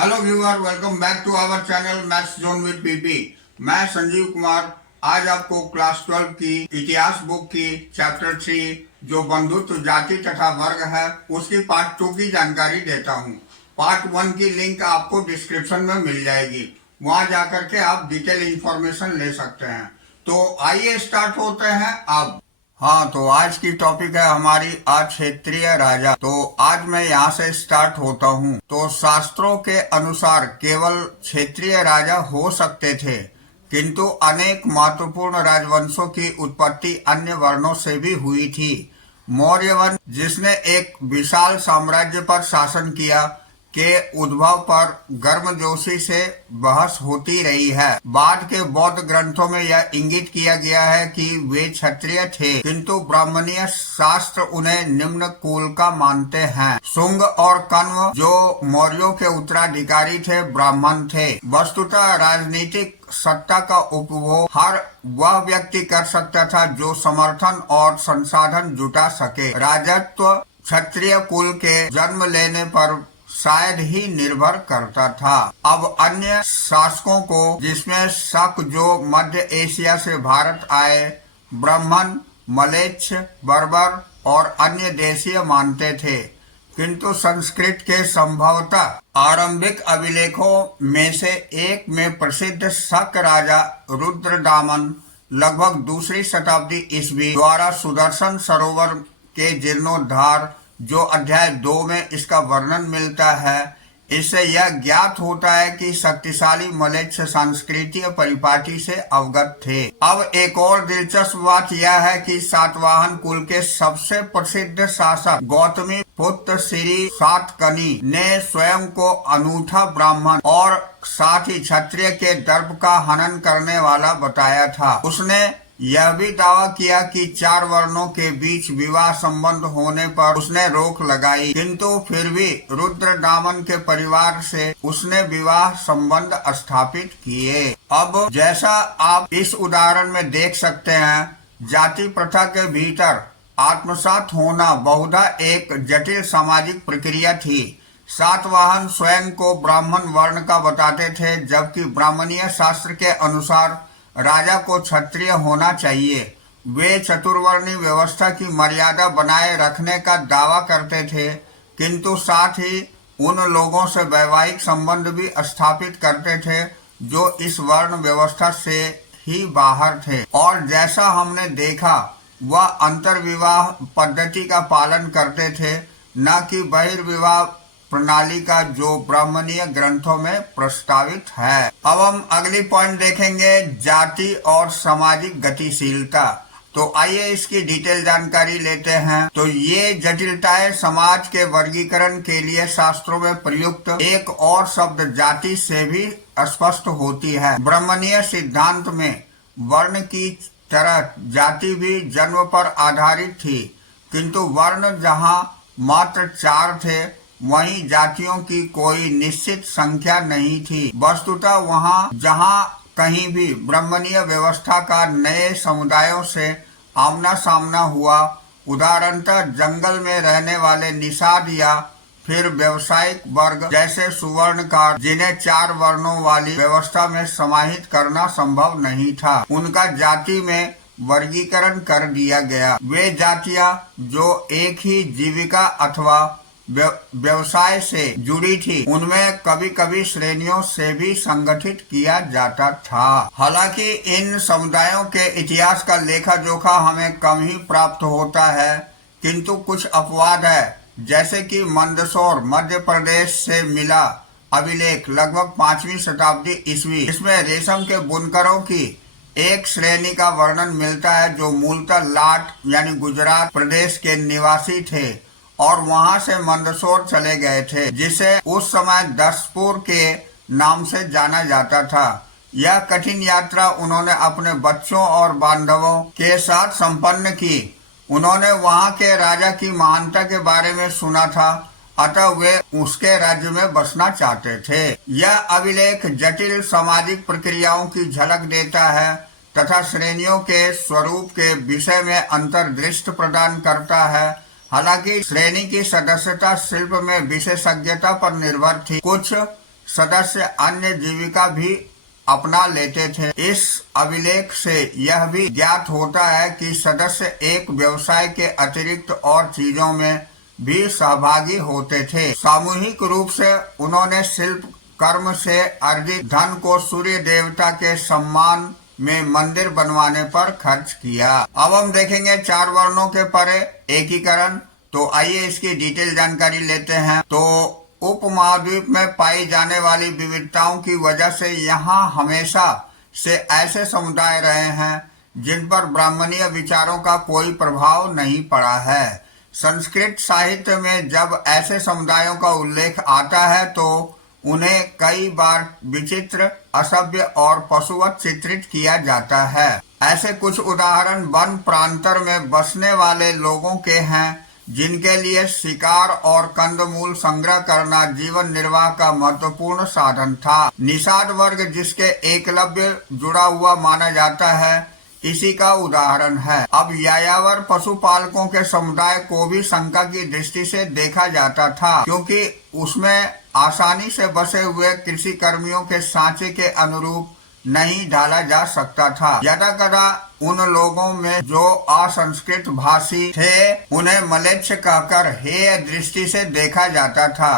Hello viewer, welcome back to our channel maths zone with PP. मैं संजीव कुमार आज आपको class 12 की इतिहास बुक की चैप्टर 3 जो बंधुत्व जाति तथा वर्ग है उसकी पार्ट 2 की जानकारी देता हूँ। पार्ट 1 की लिंक आपको डिस्क्रिप्शन में मिल जाएगी, वहां जाकर के आप डिटेल इंफॉर्मेशन ले सकते हैं। तो आइए स्टार्ट होते हैं अब। हाँ, तो आज की टॉपिक है हमारी क्षेत्रीय राजा। तो आज मैं यहाँ से स्टार्ट होता हूँ। तो शास्त्रों के अनुसार केवल क्षेत्रीय राजा हो सकते थे, किंतु अनेक महत्वपूर्ण राजवंशों की उत्पत्ति अन्य वर्णों से भी हुई थी। मौर्य वंश, जिसने एक विशाल साम्राज्य पर शासन किया, के उद्भव पर गर्मजोशी से बहस होती रही है। बाद के बौद्ध ग्रंथों में यह इंगित किया गया है कि वे क्षत्रिय थे, किंतु ब्राह्मणीय शास्त्र उन्हें निम्न कुल का मानते हैं। शुंग और कण्व, जो मौर्यों के उत्तराधिकारी थे, ब्राह्मण थे। वस्तुतः राजनीतिक सत्ता का उपभोग हर वह व्यक्ति कर सकता था जो समर्थन और संसाधन जुटा सके। राजत्व क्षत्रिय कुल के जन्म लेने पर शायद ही निर्भर करता था। अब अन्य शासकों को, जिसमें शक, जो मध्य एशिया से भारत आए, ब्राह्मण, मलेच्छ, बर्बर और अन्य देशीय मानते थे, किंतु संस्कृत के संभवतः आरंभिक अभिलेखों में से एक में प्रसिद्ध शक राजा रुद्रदामन लगभग दूसरी शताब्दी ईस्वी द्वारा सुदर्शन सरोवर के जीर्णोद्धार, जो अध्याय 2 में इसका वर्णन मिलता है, इससे यह ज्ञात होता है कि शक्तिशाली मलेच्छ सांस्कृतिक परिपाटी से अवगत थे। अब एक और दिलचस्प बात यह है कि सातवाहन कुल के सबसे प्रसिद्ध शासक गौतमी पुत्र श्री सातकर्णी ने स्वयं को अनूठा ब्राह्मण और साथ ही क्षत्रिय के दर्प का हनन करने वाला बताया था। उसने यह भी दावा किया कि 4 वर्णों के बीच विवाह संबंध होने पर उसने रोक लगाई, किंतु फिर भी रुद्रदामन के परिवार से उसने विवाह संबंध स्थापित किए। अब जैसा आप इस उदाहरण में देख सकते हैं, जाति प्रथा के भीतर आत्मसात होना बहुधा एक जटिल सामाजिक प्रक्रिया थी। सातवाहन स्वयं को ब्राह्मण वर्ण का बताते थे, जबकि ब्राह्मणीय शास्त्र के अनुसार राजा को क्षत्रिय होना चाहिए। वे चतुर्वर्णी व्यवस्था की मर्यादा बनाए रखने का दावा करते थे, किंतु साथ ही उन लोगों से वैवाहिक संबंध भी स्थापित करते थे जो इस वर्ण व्यवस्था से ही बाहर थे। और जैसा हमने देखा, वह अंतर्विवाह पद्धति का पालन करते थे, न कि बहिर्विवाह प्रणाली का, जो ब्राह्मणीय ग्रंथों में प्रस्तावित है। अब हम अगली पॉइंट देखेंगे, जाति और सामाजिक गतिशीलता। तो आइए इसकी डिटेल जानकारी लेते हैं। तो ये जटिलताएं समाज के वर्गीकरण के लिए शास्त्रों में प्रयुक्त एक और शब्द जाति से भी स्पष्ट होती है। ब्राह्मणीय सिद्धांत में वर्ण की तरह जाति भी जन्म पर आधारित थी, किंतु वर्ण जहाँ मात्र 4 थे, वहीं जातियों की कोई निश्चित संख्या नहीं थी। वस्तुतः वहाँ जहाँ कहीं भी ब्राह्मणीय व्यवस्था का नए समुदायों से आमना सामना हुआ, उदाहरणतः जंगल में रहने वाले निषाद या फिर व्यवसायिक वर्ग जैसे सुवर्णकार, जिन्हें 4 वर्णों वाली व्यवस्था में समाहित करना संभव नहीं था, उनका जाति में वर्गीकरण कर दिया गया। वे जातियां जो एक ही जीविका अथवा व्यवसाय से जुड़ी थी, उनमें कभी कभी श्रेणियों से भी संगठित किया जाता था। हालांकि इन समुदायों के इतिहास का लेखा जोखा हमें कम ही प्राप्त होता है, किंतु कुछ अपवाद है, जैसे कि मंदसौर मध्य प्रदेश से मिला अभिलेख लगभग 5वीं शताब्दी ईस्वी। इसमें रेशम के बुनकरों की एक श्रेणी का वर्णन मिलता है, जो मूलतः लाट यानी गुजरात प्रदेश के निवासी थे और वहां से मंदसौर चले गए थे, जिसे उस समय दसपुर के नाम से जाना जाता था। यह कठिन यात्रा उन्होंने अपने बच्चों और बांधवों के साथ संपन्न की। उन्होंने वहां के राजा की महानता के बारे में सुना था, अतः वे उसके राज्य में बसना चाहते थे। यह अभिलेख जटिल सामाजिक प्रक्रियाओं की झलक देता है तथा श्रेणियों के स्वरूप के विषय में अंतर्दृष्टि प्रदान करता है। हालांकि श्रेणी की सदस्यता शिल्प में विशेषज्ञता पर निर्भर थी। कुछ सदस्य अन्य जीविका भी अपना लेते थे। इस अभिलेख से यह भी ज्ञात होता है कि सदस्य एक व्यवसाय के अतिरिक्त और चीजों में भी सहभागी होते थे। सामूहिक रूप से उन्होंने शिल्प कर्म से अर्जित धन को सूर्य देवता के सम्मान में मंदिर बनवाने पर खर्च किया। अब हम देखेंगे 4 वर्णों के परे एकीकरण। तो आइए इसकी डिटेल जानकारी लेते हैं। तो उपमहाद्वीप में पाई जाने वाली विविधताओं की वजह से यहाँ हमेशा से ऐसे समुदाय रहे हैं जिन पर ब्राह्मणीय विचारों का कोई प्रभाव नहीं पड़ा है। संस्कृत साहित्य में जब ऐसे समुदायों का उल्लेख आता है तो उन्हें कई बार विचित्र, असभ्य और पशुवत चित्रित किया जाता है। ऐसे कुछ उदाहरण वन प्रांतर में बसने वाले लोगों के हैं जिनके लिए शिकार और कंदमूल संग्रह करना जीवन निर्वाह का महत्वपूर्ण साधन था। निषाद वर्ग जिसके एकलव्य जुड़ा हुआ माना जाता है, इसी का उदाहरण है। अब यायावर पशुपालकों के समुदाय को भी शंका की दृष्टि से देखा जाता था, क्योंकि उसमें आसानी से बसे हुए कृषि कर्मियों के सांचे के अनुरूप नहीं ढाला जा सकता था। यदा कदा उन लोगों में जो असंस्कृत भाषी थे उन्हें मलेच्छ कहकर हेय दृष्टि से देखा जाता था,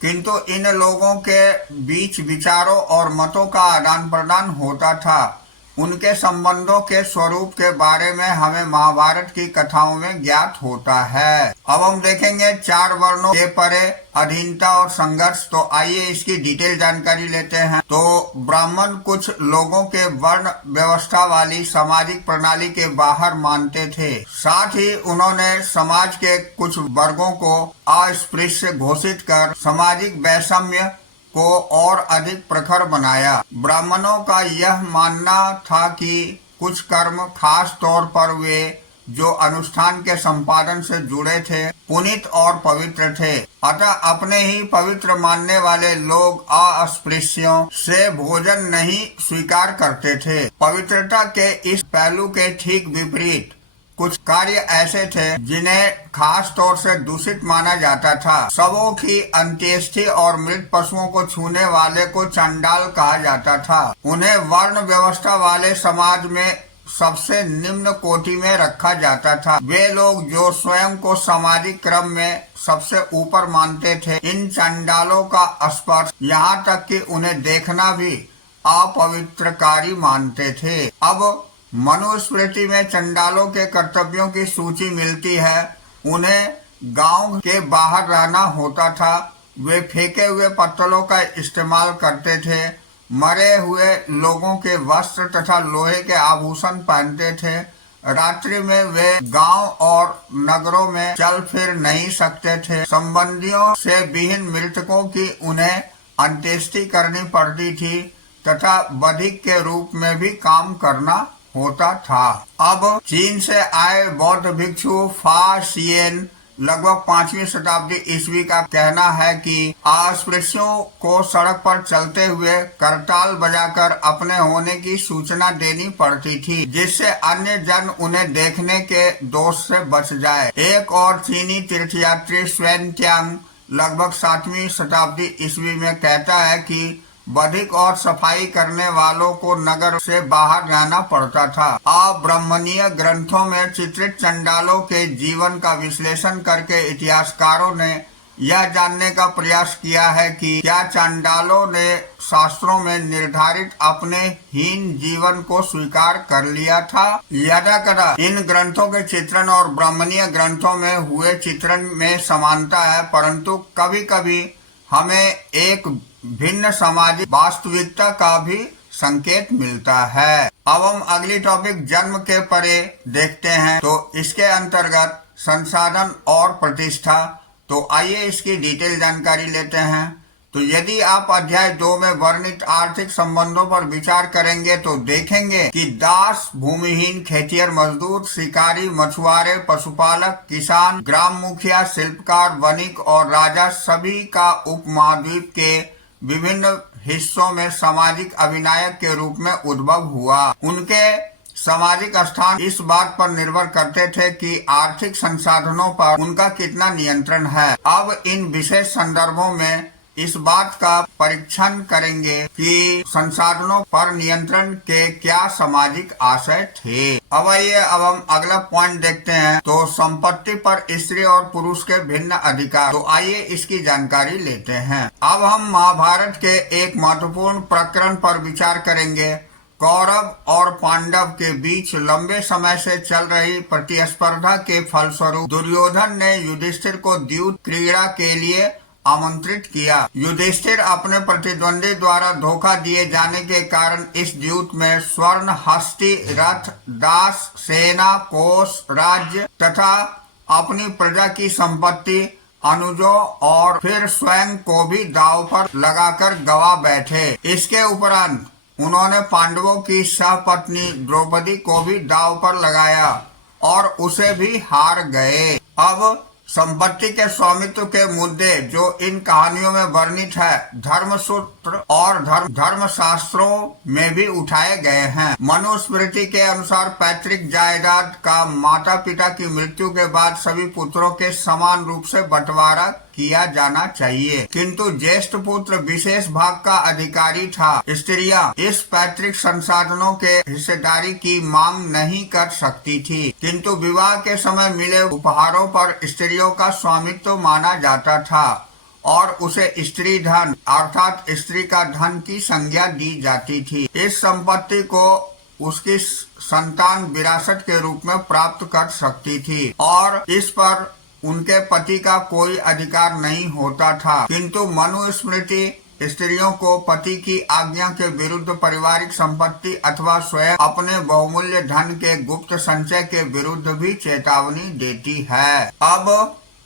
किंतु इन लोगों के बीच विचारों और मतों का आदान प्रदान होता था। उनके संबंधों के स्वरूप के बारे में हमें महाभारत की कथाओं में ज्ञात होता है। अब हम देखेंगे 4 वर्णों के परे अधीनता और संघर्ष। तो आइए इसकी डिटेल जानकारी लेते हैं। तो ब्राह्मण कुछ लोगों के वर्ण व्यवस्था वाली सामाजिक प्रणाली के बाहर मानते थे। साथ ही उन्होंने समाज के कुछ वर्गों को अस्पृश्य घोषित कर सामाजिक वैषम्य को और अधिक प्रखर बनाया। ब्राह्मणों का यह मानना था कि कुछ कर्म, खास तौर पर वे जो अनुष्ठान के संपादन से जुड़े थे, पुनीत और पवित्र थे। अतः अपने ही पवित्र मानने वाले लोग अस्पृश्यों से भोजन नहीं स्वीकार करते थे। पवित्रता के इस पहलू के ठीक विपरीत कुछ कार्य ऐसे थे जिन्हें खास तौर से दूषित माना जाता था। शवों की अंत्येष्टि और मृत पशुओं को छूने वाले को चंडाल कहा जाता था। उन्हें वर्ण व्यवस्था वाले समाज में सबसे निम्न कोटि में रखा जाता था। वे लोग जो स्वयं को सामाजिक क्रम में सबसे ऊपर मानते थे, इन चंडालों का स्पर्श, यहाँ तक कि उन्हें देखना भी अपवित्रकारी मानते थे। अब मनुस्मृति में चंडालों के कर्तव्यों की सूची मिलती है। उन्हें गांव के बाहर रहना होता था। वे फेंके हुए पत्तलों का इस्तेमाल करते थे। मरे हुए लोगों के वस्त्र तथा लोहे के आभूषण पहनते थे। रात्रि में वे गांव और नगरों में चल फिर नहीं सकते थे। संबंधियों से विहीन मृतकों की उन्हें अंत्येष्टि करनी पड़ती थी तथा बधिक के रूप में भी काम करना होता था। अब चीन से आए बौद्ध भिक्षु फा शियन लगभग 5वीं शताब्दी ईस्वी का कहना है कि अस्पृश्यों को सड़क पर चलते हुए करताल बजाकर अपने होने की सूचना देनी पड़ती थी, जिससे अन्य जन उन्हें देखने के दोष से बच जाए। एक और चीनी तीर्थयात्री स्वेन त्यांग लगभग 7वीं शताब्दी ईस्वी में कहता है कि बधिक और सफाई करने वालों को नगर से बाहर रहना पड़ता था। अब्राह्मणीय ग्रंथों में चित्रित चंडालों के जीवन का विश्लेषण करके इतिहासकारों ने यह जानने का प्रयास किया है कि क्या चंडालों ने शास्त्रों में निर्धारित अपने हीन जीवन को स्वीकार कर लिया था। यदा कदा इन ग्रंथों के चित्रण और ब्राह्मणीय ग्रंथों में हुए चित्रण में समानता है, परंतु कभी कभी हमें एक भिन्न सामाजिक वास्तविकता का भी संकेत मिलता है। अब हम अगली टॉपिक जन्म के परे देखते हैं। तो इसके अंतर्गत संसाधन और प्रतिष्ठा। तो आइए इसकी डिटेल जानकारी लेते हैं। तो यदि आप अध्याय 2 में वर्णित आर्थिक संबंधों पर विचार करेंगे तो देखेंगे कि दास, भूमिहीन, खेतिहर मजदूर, शिकारी, मछुआरे, पशुपालक, किसान, ग्राम मुखिया, शिल्पकार, वणिक और राजा सभी का उपमहाद्वीप के विभिन्न हिस्सों में सामाजिक अभिनायक के रूप में उद्भव हुआ। उनके सामाजिक स्थान इस बात पर निर्भर करते थे कि आर्थिक संसाधनों पर उनका कितना नियंत्रण है। अब इन विशेष संदर्भों में इस बात का परीक्षण करेंगे कि संसाधनों पर नियंत्रण के क्या सामाजिक आशय थे। अब आइए अब हम अगला पॉइंट देखते हैं। तो संपत्ति पर स्त्री और पुरुष के भिन्न अधिकार। तो आइए इसकी जानकारी लेते हैं। अब हम महाभारत के एक महत्वपूर्ण प्रकरण पर विचार करेंगे। कौरव और पांडव के बीच लंबे समय से चल रही प्रतिस्पर्धा के फलस्वरूप दुर्योधन ने युधिष्ठिर को द्यूत क्रीड़ा के लिए आमंत्रित किया। युधिष्ठिर अपने प्रतिद्वंदी द्वारा धोखा दिए जाने के कारण इस द्यूत में स्वर्ण, हस्ती, रथ, दास, सेना, कोष, राज्य तथा अपनी प्रजा की संपत्ति, अनुजों और फिर स्वयं को भी दांव पर लगाकर गवा बैठे। इसके उपरांत उन्होंने पांडवों की सहपत्नी द्रौपदी को भी दांव पर लगाया और उसे भी हार गए। अब संपत्ति के स्वामित्व के मुद्दे जो इन कहानियों में वर्णित है, धर्मसूत्र और धर्मशास्त्रों में भी उठाए गए हैं। मनुस्मृति के अनुसार पैतृक जायदाद का माता पिता की मृत्यु के बाद सभी पुत्रों के समान रूप से बंटवारा किया जाना चाहिए, किंतु ज्येष्ठ पुत्र विशेष भाग का अधिकारी था। स्त्रियां इस पैतृक संसाधनों के हिस्सेदारी की मांग नहीं कर सकती थी, किंतु विवाह के समय मिले उपहारों पर स्त्रियों का स्वामित्व माना जाता था और उसे स्त्री धन अर्थात स्त्री का धन की संज्ञा दी जाती थी। इस संपत्ति को उसकी संतान विरासत के रूप में प्राप्त कर सकती थी और इस पर उनके पति का कोई अधिकार नहीं होता था, किंतु मनुस्मृति स्त्रियों को पति की आज्ञा के विरुद्ध पारिवारिक संपत्ति अथवा स्वयं अपने बहुमूल्य धन के गुप्त संचय के विरुद्ध भी चेतावनी देती है। अब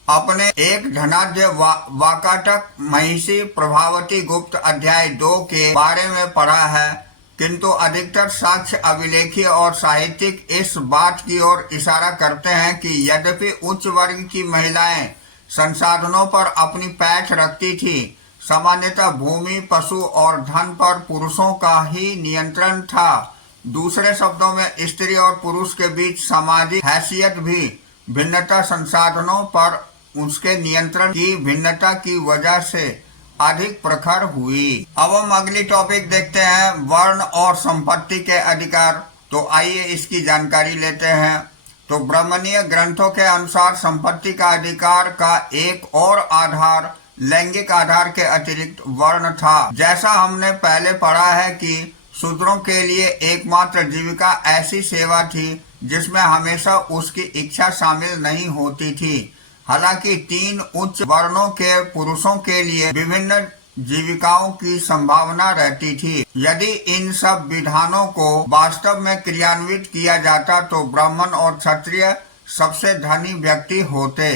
अपने एक धनाढ्य वाकाटक महिषी प्रभावती गुप्त अध्याय 2 के बारे में पढ़ा है, किंतु अधिकतर साक्ष्य अभिलेखी और साहित्यिक इस बात की ओर इशारा करते हैं कि यद्यपि उच्च वर्ग की महिलाएं संसाधनों पर अपनी पैठ रखती थी, सामान्यतः भूमि, पशु और धन पर पुरुषों का ही नियंत्रण था। दूसरे शब्दों में स्त्री और पुरुष के बीच सामाजिक हैसियत भी भिन्नता संसाधनों पर उसके नियंत्रण की भिन्नता की वजह से अधिक प्रखर हुई। अब हम अगली टॉपिक देखते हैं, वर्ण और संपत्ति के अधिकार। तो आइए इसकी जानकारी लेते हैं। तो ब्राह्मणीय ग्रंथों के अनुसार संपत्ति का अधिकार का एक और आधार लैंगिक आधार के अतिरिक्त वर्ण था। जैसा हमने पहले पढ़ा है कि शूद्रों के लिए एकमात्र जीविका ऐसी सेवा थी जिसमें हमेशा उसकी इच्छा शामिल नहीं होती थी। हालांकि 3 उच्च वर्णों के पुरुषों के लिए विभिन्न जीविकाओं की संभावना रहती थी। यदि इन सब विधानों को वास्तव में क्रियान्वित किया जाता तो ब्राह्मण और क्षत्रिय सबसे धनी व्यक्ति होते।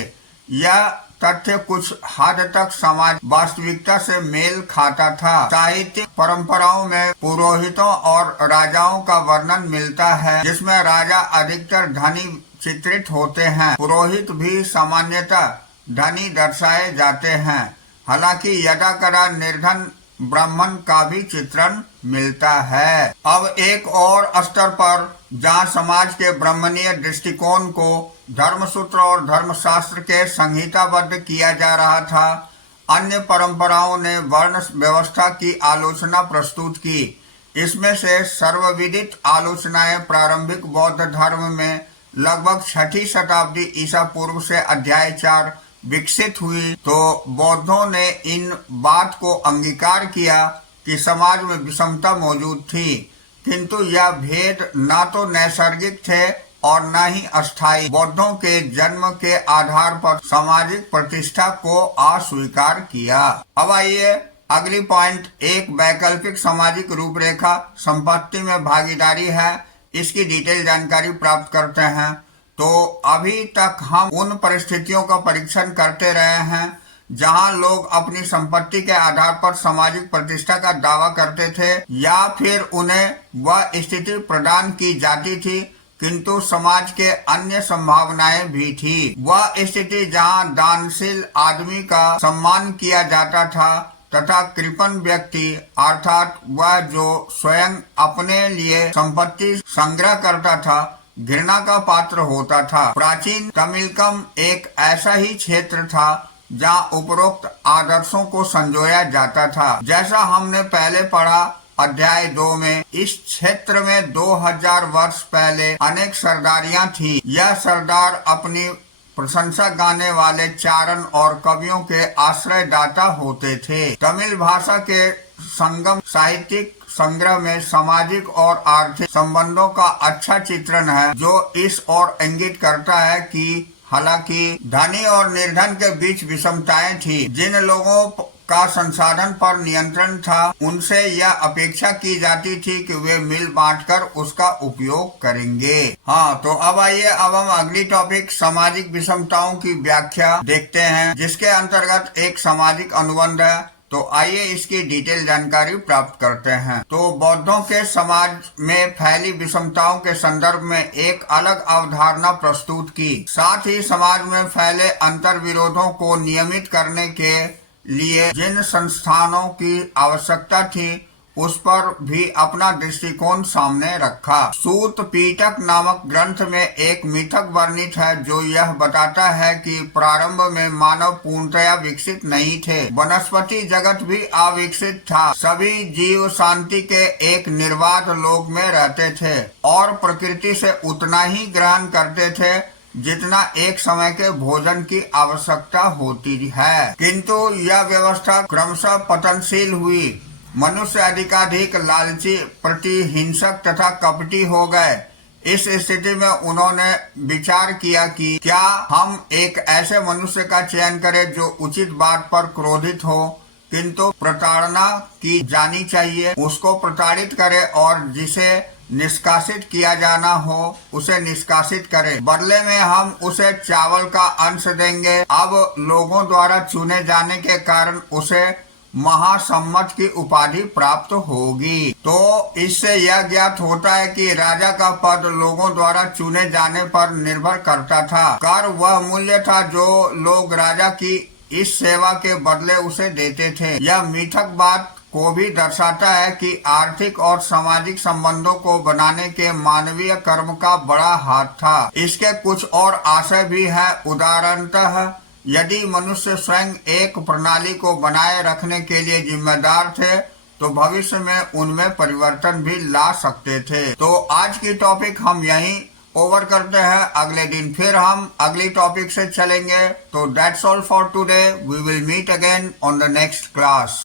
यह तथ्य कुछ हद तक समाज वास्तविकता से मेल खाता था। साहित्यिक परंपराओं में पुरोहितों और राजाओं का वर्णन मिलता है, जिसमें राजा अधिकतर धनी चित्रित होते हैं। पुरोहित भी सामान्यतः धनी दर्शाए जाते हैं, हालांकि यदाकदा निर्धन ब्राह्मण का भी चित्रण मिलता है। अब एक और स्तर पर जहां समाज के ब्राह्मणीय दृष्टिकोण को धर्मसूत्र और धर्मशास्त्र के संहिताबद्ध किया जा रहा था, अन्य परंपराओं ने वर्ण व्यवस्था की आलोचना प्रस्तुत की। इसमें से सर्वविदित आलोचनाएं प्रारंभिक बौद्ध धर्म में लगभग 6ठी शताब्दी ईसा पूर्व से अध्याय 4 विकसित हुई। तो बौद्धों ने इन बात को अंगीकार किया कि समाज में विषमता मौजूद थी, किंतु यह भेद न तो नैसर्गिक थे और न ही अस्थायी। बौद्धों के जन्म के आधार पर सामाजिक प्रतिष्ठा को अस्वीकार किया। अब आइए अगली पॉइंट, एक वैकल्पिक सामाजिक रूपरेखा संपत्ति में भागीदारी है, इसकी डिटेल जानकारी प्राप्त करते हैं। तो अभी तक हम उन परिस्थितियों का परीक्षण करते रहे हैं जहां लोग अपनी संपत्ति के आधार पर सामाजिक प्रतिष्ठा का दावा करते थे या फिर उन्हें वह स्थिति प्रदान की जाती थी, किंतु समाज के अन्य संभावनाएं भी थी। वह स्थिति जहां दानशील आदमी का सम्मान किया जाता था तथा कृपण व्यक्ति अर्थात वह जो स्वयं अपने लिए संपत्ति संग्रह करता था घृणा का पात्र होता था। प्राचीन तमिलकम एक ऐसा ही क्षेत्र था जहां उपरोक्त आदर्शों को संजोया जाता था। जैसा हमने पहले पढ़ा अध्याय 2 में, इस क्षेत्र में 2000 वर्ष पहले अनेक सरदारियां थी। यह सरदार अपनी प्रशंसा गाने वाले चारण और कवियों के आश्रयदाता होते थे। तमिल भाषा के संगम साहित्यिक संग्रह में सामाजिक और आर्थिक संबंधों का अच्छा चित्रण है, जो इस ओर इंगित करता है कि हालांकि धनी और निर्धन के बीच विषमताएं थी। जिन लोगों का संसाधन पर नियंत्रण था, उनसे यह अपेक्षा की जाती थी कि वे मिल बांटकर उसका उपयोग करेंगे। हाँ, तो अब आइए अब हम अगली टॉपिक सामाजिक विषमताओं की व्याख्या देखते हैं, जिसके अंतर्गत एक सामाजिक अनुबंध है। तो आइए इसकी डिटेल जानकारी प्राप्त करते हैं। तो बौद्धों के समाज में फैली विषमताओं के संदर्भ में एक अलग अवधारणा प्रस्तुत की। साथ ही समाज में फैले अंतर विरोधों को नियमित करने के लिए जिन संस्थानों की आवश्यकता थी, उस पर भी अपना दृष्टिकोण सामने रखा। सूत पीटक नामक ग्रंथ में एक मिथक वर्णित है, जो यह बताता है कि प्रारंभ में मानव पूर्णतया विकसित नहीं थे। वनस्पति जगत भी अविकसित था। सभी जीव शांति के एक निर्बाध लोक में रहते थे और प्रकृति से उतना ही ग्रहण करते थे जितना एक समय के भोजन की आवश्यकता होती है। किंतु यह व्यवस्था क्रमशः पतनशील हुई। मनुष्य अधिकाधिक लालची, प्रतिहिंसक तथा कपटी हो गए। इस स्थिति में उन्होंने विचार किया कि क्या हम एक ऐसे मनुष्य का चयन करें जो उचित बात पर क्रोधित हो किंतु प्रताड़ना की जानी चाहिए, उसको प्रताड़ित करे, और जिसे निष्कासित किया जाना हो उसे निष्कासित करें। बदले में हम उसे चावल का अंश देंगे। अब लोगों द्वारा चुने जाने के कारण उसे महासम्मत की उपाधि प्राप्त होगी। तो इससे यह ज्ञात होता है कि राजा का पद लोगों द्वारा चुने जाने पर निर्भर करता था। कर वह मूल्य था जो लोग राजा की इस सेवा के बदले उसे देते थे। यह मिथक बात को भी दर्शाता है कि आर्थिक और सामाजिक संबंधों को बनाने के मानवीय कर्म का बड़ा हाथ था। इसके कुछ और आशय भी है। उदाहरणतः यदि मनुष्य स्वयं एक प्रणाली को बनाए रखने के लिए जिम्मेदार थे, तो भविष्य में उनमें परिवर्तन भी ला सकते थे। तो आज की टॉपिक हम यहीं ओवर करते हैं। अगले दिन फिर हम अगली टॉपिक से चलेंगे। तो that's all for today. We will meet again on the next class.